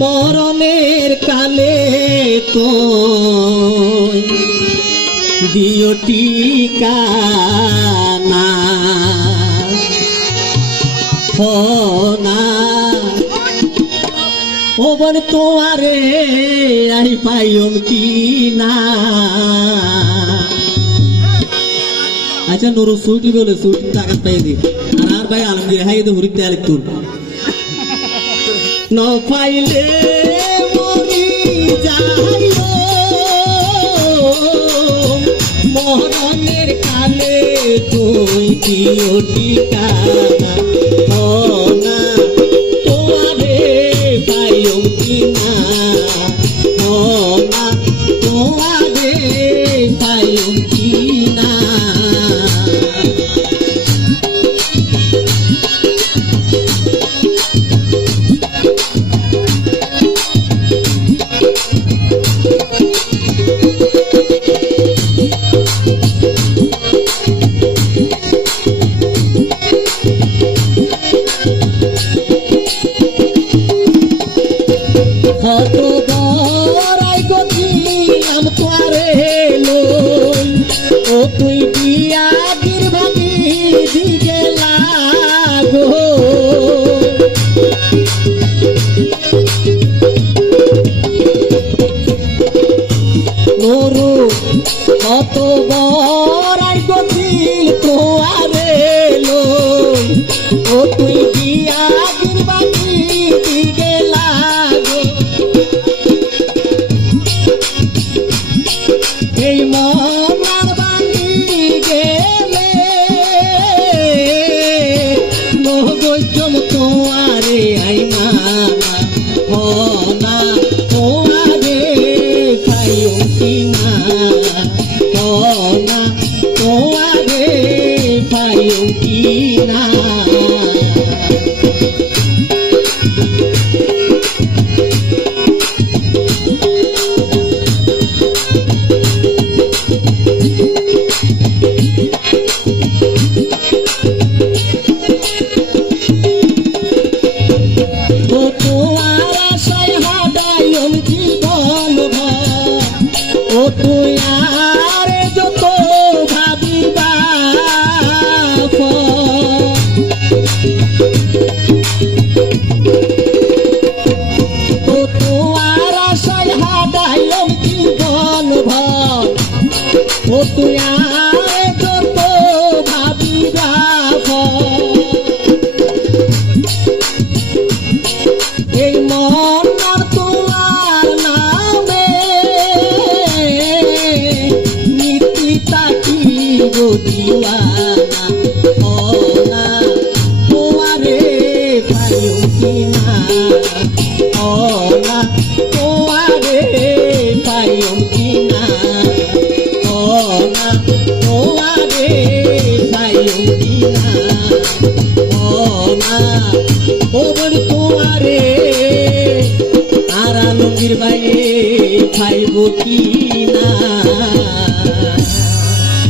মরণের কালে তো দিও ঠিকানা না ও বল তোমারে আই পাইম কি না। আচ্ছা নুরু সুইটি বলে সুইটি টাকা পাই দি আর ভাই আলমগীর হাই দে হরিতে আলেকুন ন পাইলে মরি যাইও মরণের কালে তুই দিও ঠিকানা না তোমারে পাইম কি না না তোমারে পাইম কি না। কত বড়াই গছিলাম তোরে লই ও তুই বিয়াগির ভাবি দিকে লাগো নরু কত বড়াই গছিল তোরে লই ও তুই বিয়াগির ভাবি দিকে লাগো এই মনার বাঙ্গি গেলে মহগৈজম তোমারে আই মামা না তোমারে পাইও কি না না তোমারে পাইও কি না। ও তুই আর যত ভাবিবা ও তোমার আশায় হাদাইম জীবন ভর ও তুই আর যত ভাবিবা এই মন তোমার নামে দিওয়ানা ও না তোমারে পাইও কি না ও না তোমারে পাইও কি না ও না তোমারে পাইও কি না ও না ও বল তোমারে আর আলমগীর ভাই পাইব কি